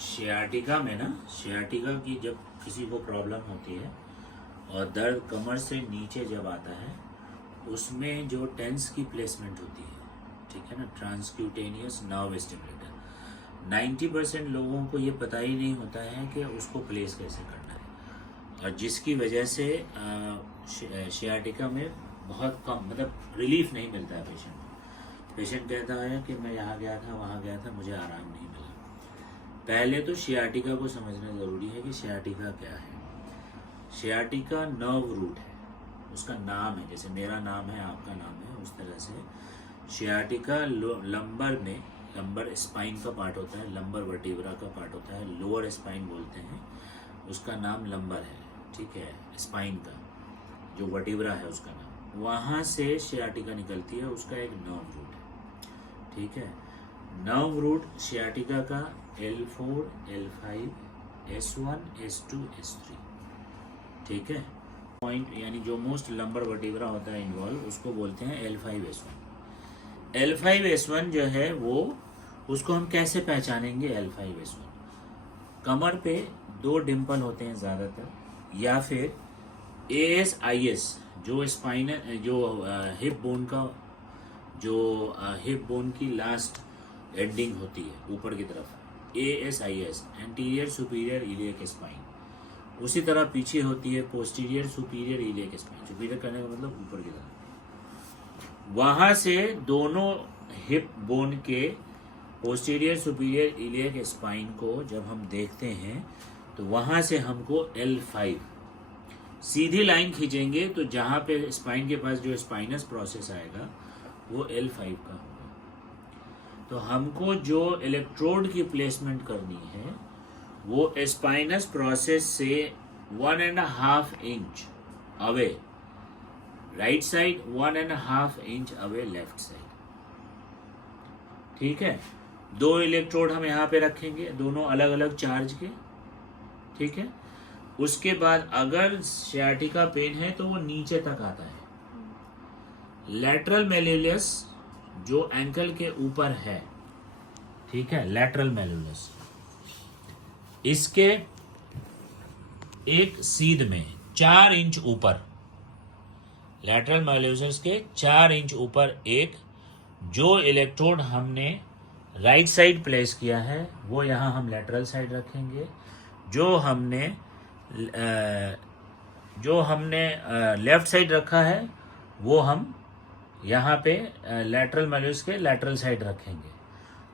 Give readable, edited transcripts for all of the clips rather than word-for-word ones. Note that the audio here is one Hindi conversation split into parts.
शियाटिका में ना, शियाटिका की जब किसी को प्रॉब्लम होती है और दर्द कमर से नीचे जब आता है, उसमें जो टेंस की प्लेसमेंट होती है, ठीक है ना, ट्रांसक्यूटेनियस नर्व स्टिमुलेटर, 90% लोगों को ये पता ही नहीं होता है कि उसको प्लेस कैसे करना है, और जिसकी वजह से शियाटिका में बहुत कम, मतलब रिलीफ नहीं मिलता है पेशेंट को। पेशेंट कहता है कि मैं यहाँ गया था, वहाँ गया था, मुझे आराम नहीं मिला। पहले तो शियाटिका को समझना ज़रूरी है कि शियाटिका क्या है। शियाटिका नर्व रूट है, उसका नाम है, जैसे मेरा नाम है, आपका नाम है, उस तरह से शियाटिका लंबर में, लंबर स्पाइन का पार्ट होता है, लंबर वर्टिब्रा का पार्ट होता है, लोअर स्पाइन बोलते हैं, उसका नाम लंबर है, ठीक है, स्पाइन का जो वर्टिब्रा है उसका नाम, वहाँ से शियाटिका निकलती है, उसका एक नर्व रूट है, ठीक है। नर्व रूट शियाटिका का L4, L5, S1, S2, S3, ठीक है। पॉइंट यानी जो मोस्ट लंबर वर्टिब्रा होता है इन्वॉल्व, उसको बोलते हैं L5, S1। L5, S1 जो है वो, उसको हम कैसे पहचानेंगे? L5, S1 कमर पे 2 डिम्पल होते हैं ज़्यादातर, या फिर ASIS जो स्पाइनल, जो हिप बोन का, जो हिप बोन की लास्ट एंडिंग होती है ऊपर की तरफ, ASIS anterior superior iliac spine. उसी तरह पीछे होती है posterior superior iliac spine, superior करने का मतलब ऊपर की तरफ। वहाँ से दोनों हिप बोन के पोस्टीरियर सुपीरियर इलियक स्पाइन को जब हम देखते हैं तो वहाँ से हमको L5 सीधी लाइन खींचेंगे तो जहाँ पे स्पाइन के पास जो स्पाइनस प्रोसेस आएगा वो L5 का होगा। तो हमको जो इलेक्ट्रोड की प्लेसमेंट करनी है वो स्पाइनस प्रोसेस से 1.5 inch away right side, 1.5 inch away left side, ठीक है। 2 इलेक्ट्रोड हम यहाँ पे रखेंगे, दोनों अलग अलग चार्ज के, ठीक है। उसके बाद अगर शियाटिका पेन है तो वो नीचे तक आता है। लैटरल मेल्यूलस जो एंकल के ऊपर है, ठीक है, लैटरल मेल्यूलस, इसके एक सीध में 4 इंच ऊपर, लैटरल मेल्यूलस के 4 इंच ऊपर एक जो इलेक्ट्रोड हमने राइट साइड प्लेस किया है वो यहाँ हम लैटरल साइड रखेंगे। जो हमने लेफ्ट साइड रखा है वो हम यहाँ पे लैटरल मेल्यूलस के लैटरल साइड रखेंगे,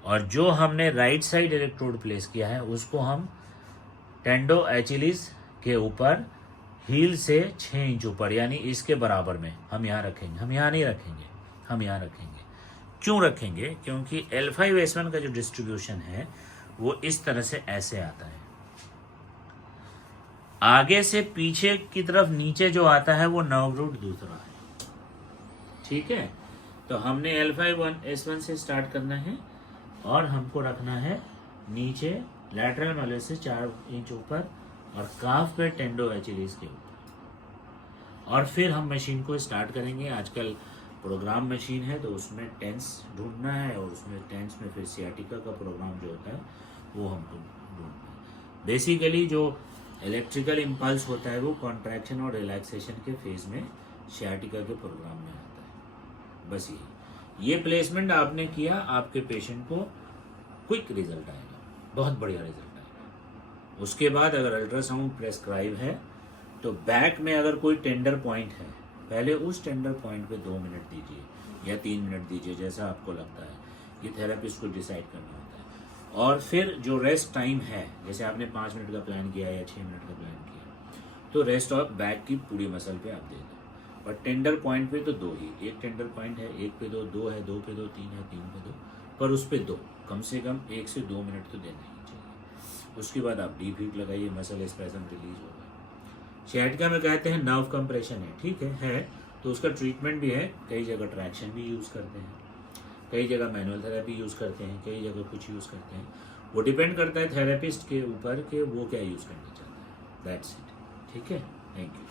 और जो हमने राइट साइड इलेक्ट्रोड प्लेस किया है उसको हम टेंडो एचिलिस के ऊपर, हील से 6 इंच ऊपर, यानी इसके बराबर में हम यहाँ रखेंगे। हम यहाँ नहीं रखेंगे, हम यहाँ रखेंगे। क्यों रखेंगे? क्योंकि L5, S1 का जो डिस्ट्रीब्यूशन है वो इस तरह से ऐसे आता है, आगे से पीछे की तरफ नीचे जो आता है वो नर्व रूट दूसरा है, ठीक है। तो हमने L5, S1 से स्टार्ट करना है और हमको रखना है नीचे लैटरल मेल्यूलस से 4 इंच ऊपर और काफ पे टेंडो एचिलिस के ऊपर, और फिर हम मशीन को स्टार्ट करेंगे। आजकल प्रोग्राम मशीन है तो उसमें टेंस ढूंढना है, और उसमें टेंस में फिर सियाटिका का प्रोग्राम जो होता है वो हमको ढूंढना है। बेसिकली जो इलेक्ट्रिकल इम्पल्स होता है वो कॉन्ट्रैक्शन और रिलैक्सेशन के फेज में सियाटिका के प्रोग्राम में आता है। बस ये प्लेसमेंट आपने किया, आपके पेशेंट को क्विक रिजल्ट आएगा, बहुत बढ़िया रिजल्ट आएगा। उसके बाद अगर अल्ट्रासाउंड प्रेस्क्राइब है तो बैक में अगर कोई टेंडर पॉइंट है, पहले उस टेंडर पॉइंट पे 2 मिनट दीजिए या 3 मिनट दीजिए, जैसा आपको लगता है। ये थेरेपिस्ट को डिसाइड करना होता है। और फिर जो रेस्ट टाइम है, जैसे आपने 5 मिनट का प्लान किया या 6 मिनट का प्लान किया, तो रेस्ट ऑफ बैक की पूरी मसल पे आप दे दो। और टेंडर पॉइंट पे तो 2 ही, एक टेंडर पॉइंट है, 1 पे 2, 2 है, 2 पे 2, 3 है, 3 पे 2, पर उस पे 2 कम से कम 1 से 2 मिनट तो देना ही चाहिए। उसके बाद आप डीप हीट लगाइए, मसल स्पैसम रिलीज होगा। शियाटिका में कहते हैं नर्व कंप्रेशन है, ठीक है, तो उसका ट्रीटमेंट भी है। कई जगह ट्रैक्शन भी यूज़ करते हैं, कई जगह मैनुअल थेरेपी यूज़ करते हैं, कई जगह कुछ यूज़ करते हैं। वो डिपेंड करता है थेरेपिस्ट के ऊपर कि वो क्या यूज़ करना चाहता है। दैट्स इट, ठीक है। Thank you.